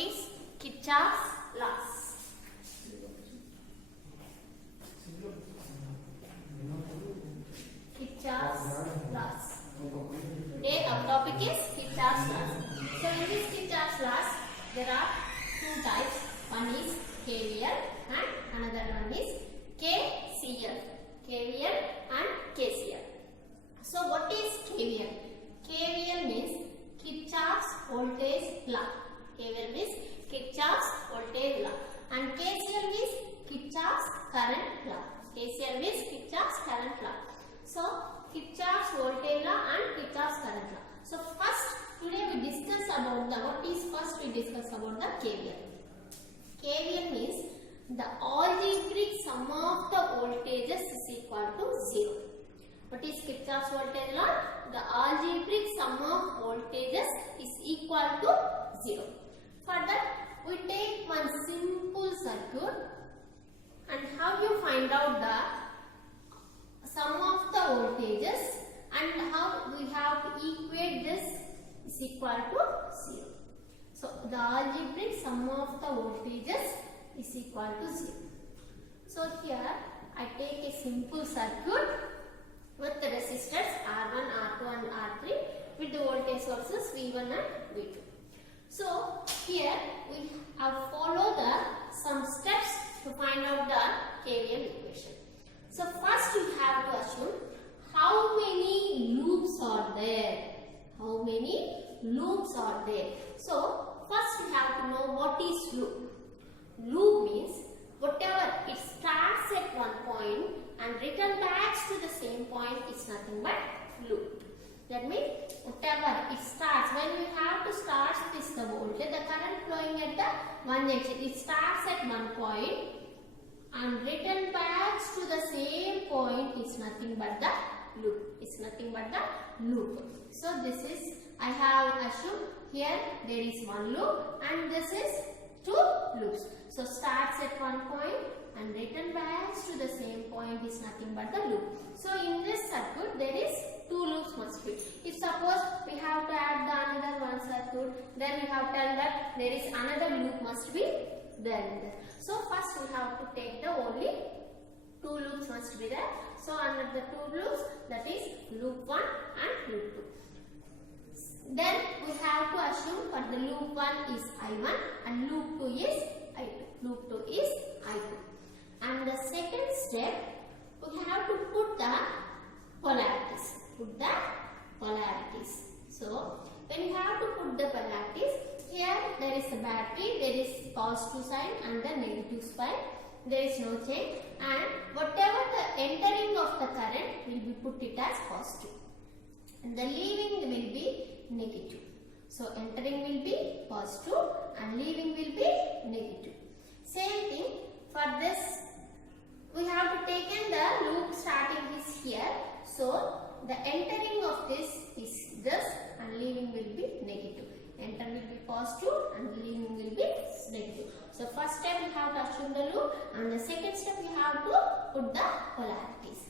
is Kirchhoff's laws. Kirchhoff's laws. Today our topic is Kirchhoff's laws. So in this Kirchhoff's laws, there are two types. One is KVL and another one is KCL. KVL and KCL. So what is KVL? KVL means Kirchhoff's voltage law. KVL means Kirchhoff's voltage law. And KCL means Kirchhoff's current law. KCL means Kirchhoff's current law. So Kirchhoff's voltage law and Kirchhoff's current law. So first today we discuss about the we discuss about the KVL. KVL means the algebraic sum of the voltages is equal to 0. What is Kirchhoff's voltage law? The algebraic sum of voltages is equal to 0. For that, we take one simple circuit, and how you find out the sum of the voltages and how we have to equate this is equal to 0. So the algebraic sum of the voltages is equal to 0. So here I take a simple circuit with the resistors R1, R2 and R3 with the voltage sources V1 and V2. So here we have followed some steps to find out the KVL equation. So first we have to assume how many loops are there. How many loops are there? So first we have to know what is loop. Loop means whatever it starts at one point and return back to the same point is nothing but loop. That means whatever it starts, when you have to start this the voltage, the current flowing at the one junction, it starts at one point and return back to the same point is nothing but the loop. It's nothing but the loop. So this is, I have assumed here there is one loop and this is two loops. So starts at one point and return back to the same point is nothing but the loop. So in this circuit there is two loops must be. If suppose we have to add the another one circuit, then we have to tell that there is another loop must be there. So first we have to take the only two loops must be there. So under the two loops, that is loop 1 and loop 2. Then we have to assume for the loop 1 is I1 and loop 2 is I2. Loop 2 is I2. And the second step, we have to put the polarities. Put the polarities. So when you have to put the polarities, here there is a battery, there is positive sign and the negative sign. There is no change, and whatever the entering of the current will be put it as positive and the leaving will be negative. So entering will be positive and leaving will be negative. Same thing for this, we have to take in the loop starting is here. So the entering of this is this and leaving will be negative. Enter will be positive and leaving will be negative. So first step we have to assume the loop and the second step we have to put the polarities.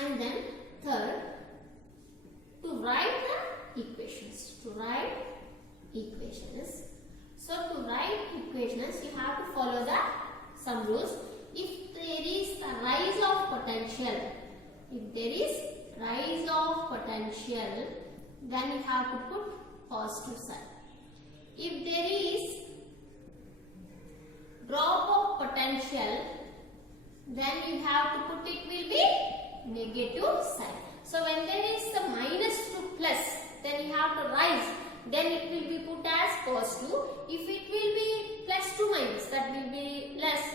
And then third, to write the equations. To write equations. So to write equations you have to follow the some rules. If there is a rise of potential, then you have to put positive sign. If there is drop of potential, then you have to put it will be negative sign. So when there is the minus to plus, then you have to rise, then it will be put as positive. If it will be plus to minus, that will be less,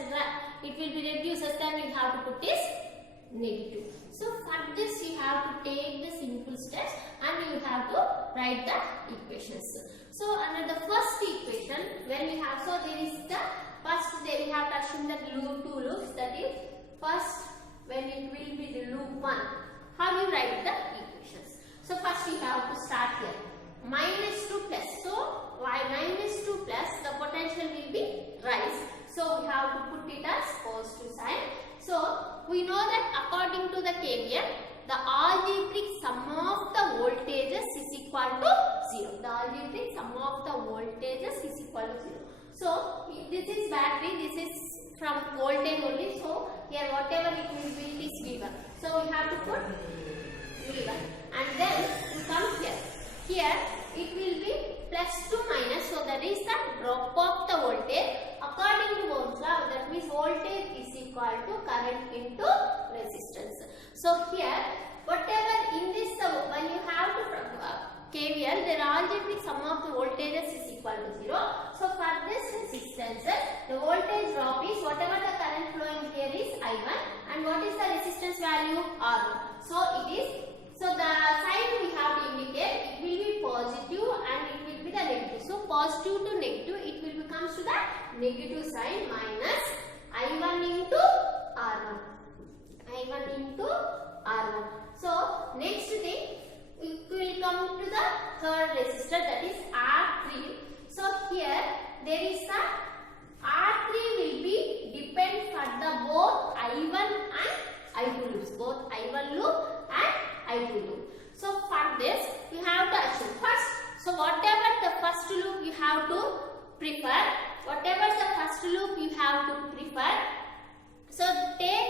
it will be reduces, then we have to put this negative. So for this you have to take the simple steps and you have to write the equations. So under the first equation, when we have, so there is the first, there we have to assume that loop 2 loops, that is first when it will be the loop 1, how you write the equations. So first we have to start here, minus to plus. So why minus to plus, the potential will be rise. So we have to put it as positive sign. So we know that according to the KVL, the algebraic sum of the voltages is equal to 0. The algebraic sum of the voltages is equal to 0. So this is battery, this is from voltage only. So here whatever it will be, it is V1. So we have to put V1, and then you come here. Here it will be plus to minus. So that is the drop of the voltage according to Ohm's law. That means voltage is equal to current into resistance. So here whatever in this when you have to KVL, there are algebraic sum of the voltages is equal to 0. So for this resistance, the voltage drop is whatever the current flowing here is I1, and what is the resistance value R1. So it is, so the sign we have to indicate, it will be positive and it will be the negative. So positive to negative, it will becomes to the negative sign minus I1 into R1. I1 into R1. So next thing, we will come to the third resistor, that is R3. So here there is a R3 will be depend for the both I1 and I2 loops, both I1 loop and I2 loop. So for this we have to assume first. So whatever the first loop you have to prefer, whatever the first loop you have to prefer. So take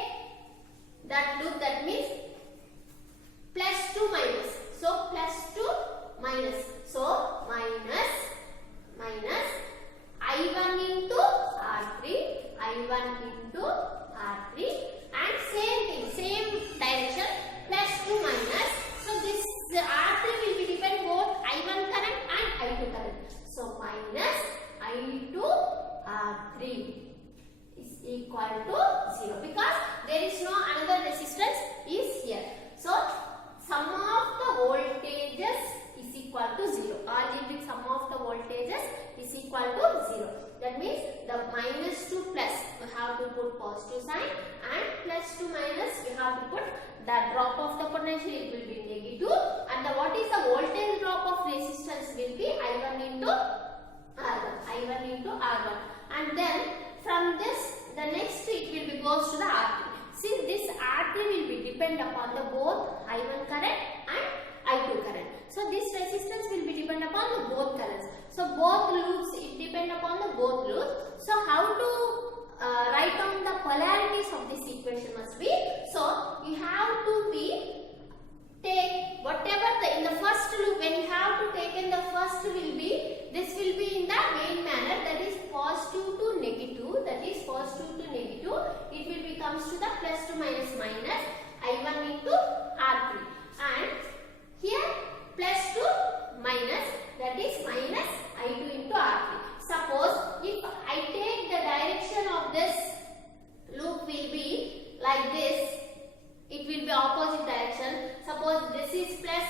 that loop, that means plus to minus. So plus to minus. So minus I1 into R3, I1 into R3, and same thing, same direction, plus to minus. So this R3 will be depend both I1 current and I2 current. So minus I2 R3 is equal to 0 because there is no another resistance is here. So sum of the voltages is equal to 0. Algebraic sum of the voltages is equal to 0. That means the minus to plus, we have to put positive sign, and plus to minus, we have to put the drop of the potential, it will be negative, and the what is the voltage drop of resistance will be I1 into R1. I1 into R1. And then from this, the next it will be goes to the R3. Since this R3 will be depend upon the both I1 current and I2 current. So this resistance will be depend upon the both currents. So both loops, it depend upon the both loops. So how to write down the polarities of this equation must be, so you have to be take whatever the in the first loop, when you have to take in the first will be, this will be in the main manner, that is positive to negative, that is positive to negative, it will becomes to the plus to minus minus I1 into R3, and here plus to minus, that is minus I2 into R3. Suppose if I take the direction of this loop will be like this, it will be opposite direction. Suppose this is plus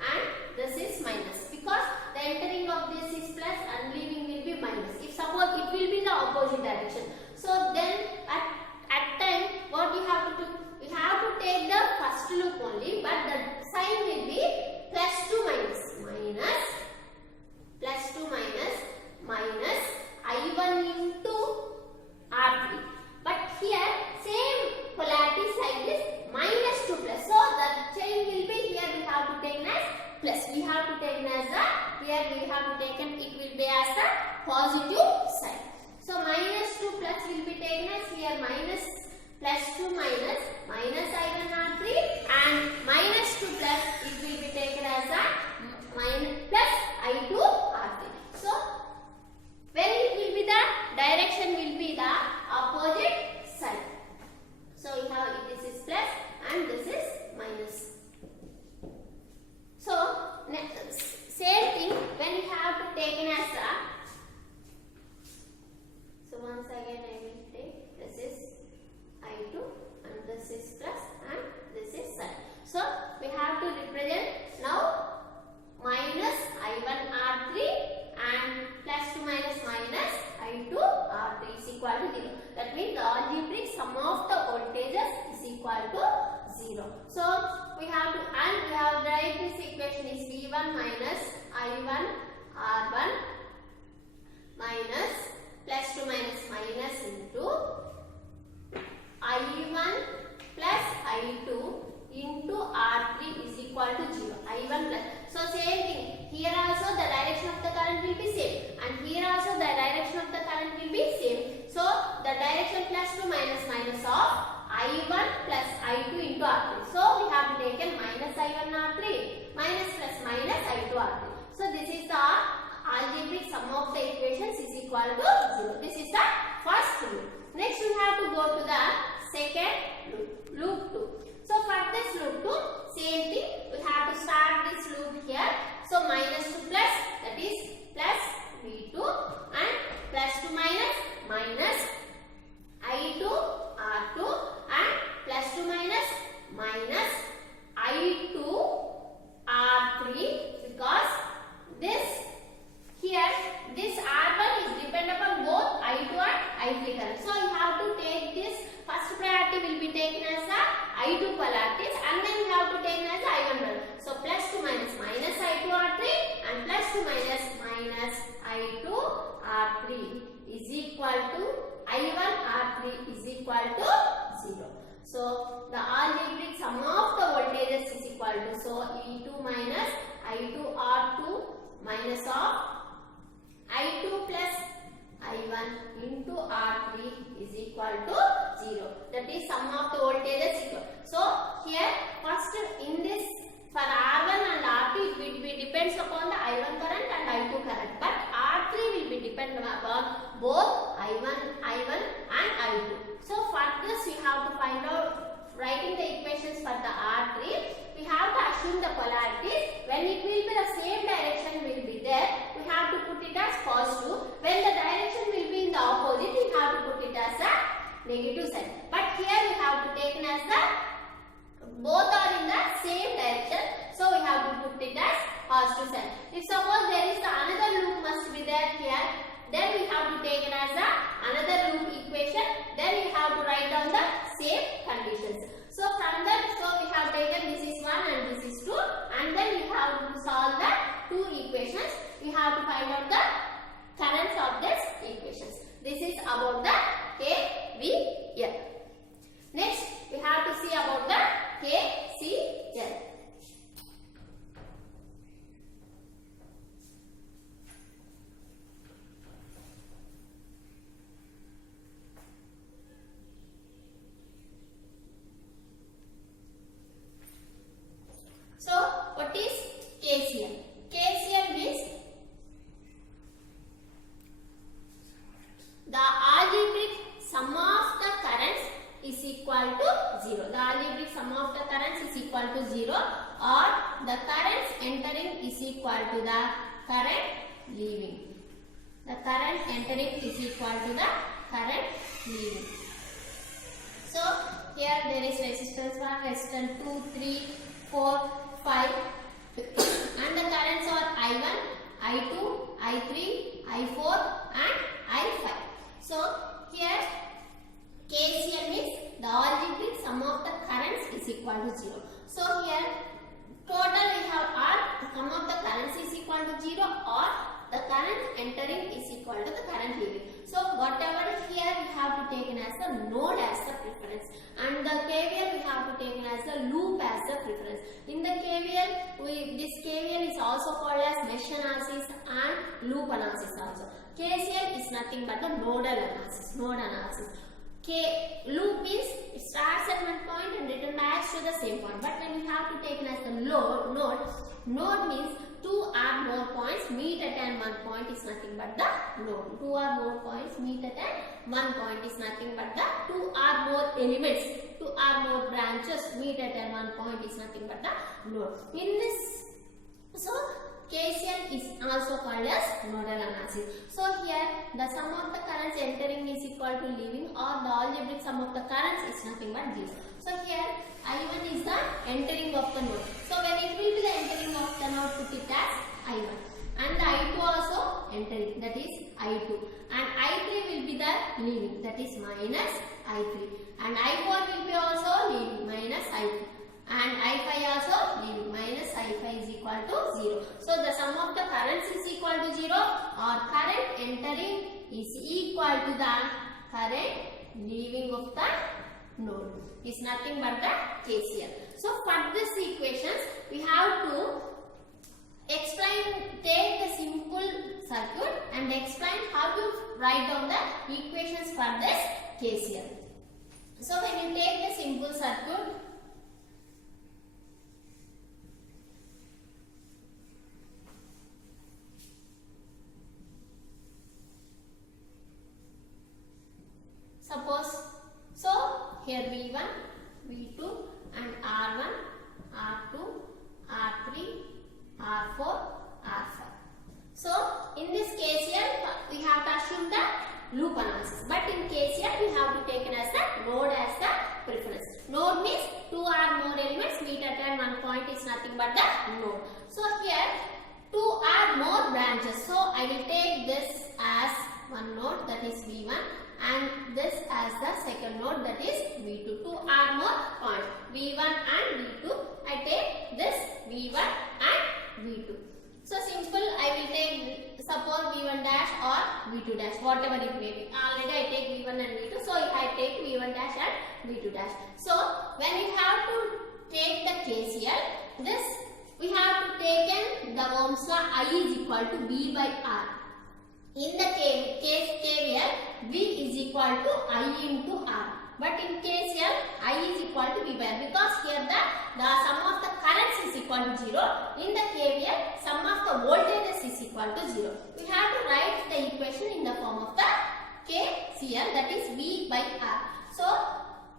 and this is minus, because the entering of this is plus and leaving will be minus. If suppose it will be the opposite direction, so then at time what you have to do, you have to take the first loop only, but the sign will be plus to minus, plus to minus I1 into R3. But here same polarity sign is minus to plus. So the chain will be here we have to take as plus. We have to take as a, here we have to take it will be as a positive sign. So minus to plus will be taken as here minus, plus to minus I1 R3, and minus to plus it will be taken as a minus plus I2 R3. So when it will be the direction will be the opposite side. So you have this is plus and this is minus. So same thing when you have to take in as a, so once again I will take this is I2 and this is plus and this is sine. So we have to represent now minus I1 R3 and plus to minus I2 R3 is equal to 0. That means the algebraic sum of the voltages is equal to 0. So we have to, and we have write this equation is V1 minus I1 R1 minus plus to minus into I1 plus I2 into R3 is equal to 0. I1 plus. So same thing. Here also the direction of the current will be same, and here also the direction I1 plus I2 into R3. So we have taken minus I1 R3 minus plus minus I2 R3. So this is the algebraic sum of the equations is equal to 0. This is the first loop. Next we have to go to the second loop, loop 2. So for this loop 2, same thing, we have to start this loop here. So minus to plus, that is plus V2, and plus to minus, minus I2 R2, and plus to minus, minus I2 R3, because this here, this R1 is dependent upon both I2 and I3 current. So you have to take this, first priority will be taken as the I2 polarities, and then you have to take as the I1 current. So plus to minus, minus I2 R3, and plus to minus, minus I2 R3 is equal to I1 R3 is equal to 0. So the algebraic sum of the voltages is equal to, so E2 minus I2 R2 minus of I2 plus I1 into R3 is equal to 0. That is sum of the voltages equal. So here first in this, for R1 and R2 it will be depends upon the I1 current and I2 current, but R3 will be dependent upon both I1 and I2. So for this we have to find out, writing the equations for the R3, we have to assume the polarities. When it will be the same direction will be there, we have to put it as positive. When the direction will be in the opposite, we have to put it as a negative sign. But here we have to take it as the both are in the same direction, so we have to put it as positive sign. If suppose there is another loop must be there here, then we have to take it as another loop equation. Then we have to write down the same conditions. So from that, so we have taken this is 1 and this is 2, and then we have to solve the two equations. We have to find out the currents of these equations. This is about the KVL. Next, we have to see about the KCL. So, what is KCL? KCL means the algebraic sum of the currents is equal to 0. The algebraic sum of the currents is equal to 0, or the currents entering is equal to the current leaving. The current entering is equal to the current leaving. So, here there is resistance 1, resistance 2, 3, 4, 5 and the currents are I1, I2, I3, I4 and I5. So here KCL means the algebraic sum of the currents is equal to 0. So here total we have R, the sum of the currents is equal to 0, or the current entering is equal to the current leaving. So whatever here we have to take in as a node as the preference, and the KVL we have to take in as a loop as the preference. In the KVL, this KVL is also called as mesh analysis and loop analysis also. KCL is nothing but the nodal analysis. Loop means it starts at one point and return back to the same point. But when you have to take it as the node means two or more points meet at one point is nothing but the node. Two or more points meet at one point is nothing but the two or more elements, two or more branches meet at one point is nothing but the node. In this, so KCL is also called as nodal analysis. So here the sum of the currents entering is equal to leaving, or the algebraic sum of the currents is nothing but 0. So here I1 is the entering of the node. So when it will be the entering of the node, put it as I1. And the I2 also entering, that is I2. And I3 will be the leaving, that is minus I3. And I4 will be also leaving, minus I2. And I5 also leaving, minus I5 is equal to 0. So the sum of the currents is equal to 0, or current entering is equal to the current leaving of the node. Is nothing but the KCL. So for this equations, we have to take the simple circuit and explain how to write down the equations for this KCL. So when you take the simple circuit, suppose, so here V1, V2 and R1, R2, R3, R4, R5. So in this case here we have to assume the loop analysis, but in case here we have to take it as the node as the preference. Node means 2 or more elements meet at one point is nothing but the node. So here 2 or more branches. So I will take this as one node, that is V1, and this as the second node, that is V2. 2 or more points, V1 and V2. I take this V1 and V2. So simple, I will take suppose V1 dash or V2 dash, whatever it may be. Already I take V1 and V2, so I take V1 dash and V2 dash. So when we have to take the KCL, this we have to take in the Ohm's law, I is equal to V by R. In the case KVL, V is equal to I into R. But in KCL, I is equal to V by R, because here the sum of the currents is equal to 0. In the KVL, sum of the voltages is equal to 0. We have to write the equation in the form of the KCL, that is V by R. So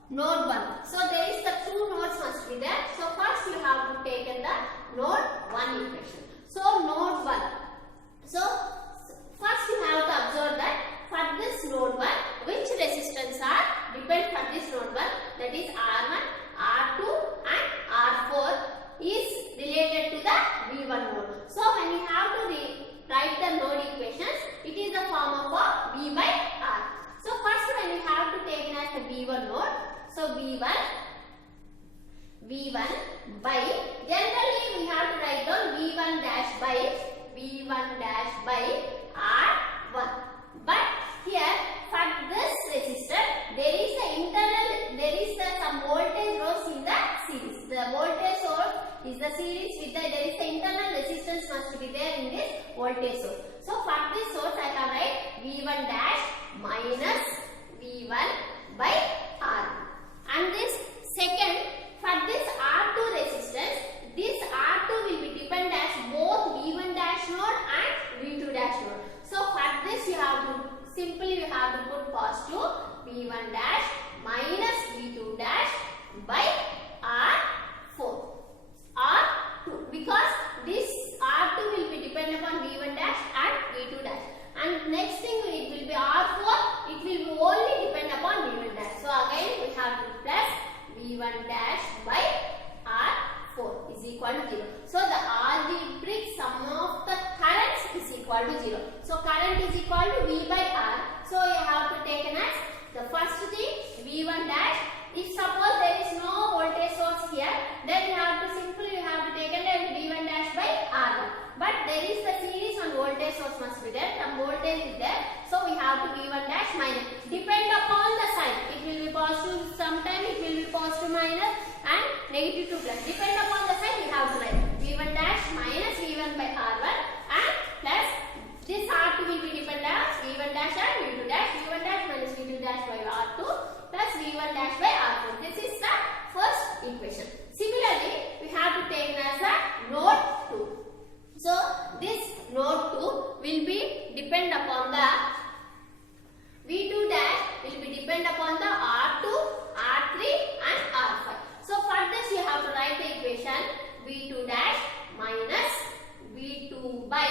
node 1. So there is the 2 nodes must be there. So first you have to take in the node 1 equation. So node 1. So first you have to observe that for this node 1, which resistance are depend for this node 1, that is R1, R2 and R4 is related to the V1 node. So when you have to write the node equations, it is the form of a V by R. So first when you have to take it as the V1 node, so V1 by, generally we have to write down V1 dash by R1. But here for this resistor, there is some voltage source in the series. The voltage source is the series with there is the internal resistance must be there in this voltage source. So for this source I can write V1 dash minus V1 by R. And this second, for this R2 resistance, this R2 will be depend as both V1 dash node and V2 dash node. So for this you have to simply put positive V1 dash minus V2 dash by R4 R2, because this R2 will be dependent upon V1 dash and V2 dash, and next thing it will be R4, it will be only depend upon V1 dash. So again we have to plus V1 dash by R4 is equal to 0. So the algebraic sum of the currents is equal to 0. So current is equal to V by R. So you have to take an as the first thing V1 dash. If suppose there is no voltage source here, then you have to simply take an as V1 dash by R1. But there is the series on voltage source must be there. Some voltage is there. So we have to V1 dash minus. Depend upon the sign. It will be positive, sometimes it will be positive minus and negative to plus. Depend upon the sign we have to write V1 dash minus V1 by R1 and plus this R2 will be dependent on V1 dash and V2 dash. V1 dash minus V2 dash by R2 plus V1 dash by R4. This is the first equation. Similarly, we have to take it as a node 2. So this node 2 will be depend upon the V2 dash will be depend upon the R2, R3 and R5. So for this you have to write the equation V2 dash minus V2 by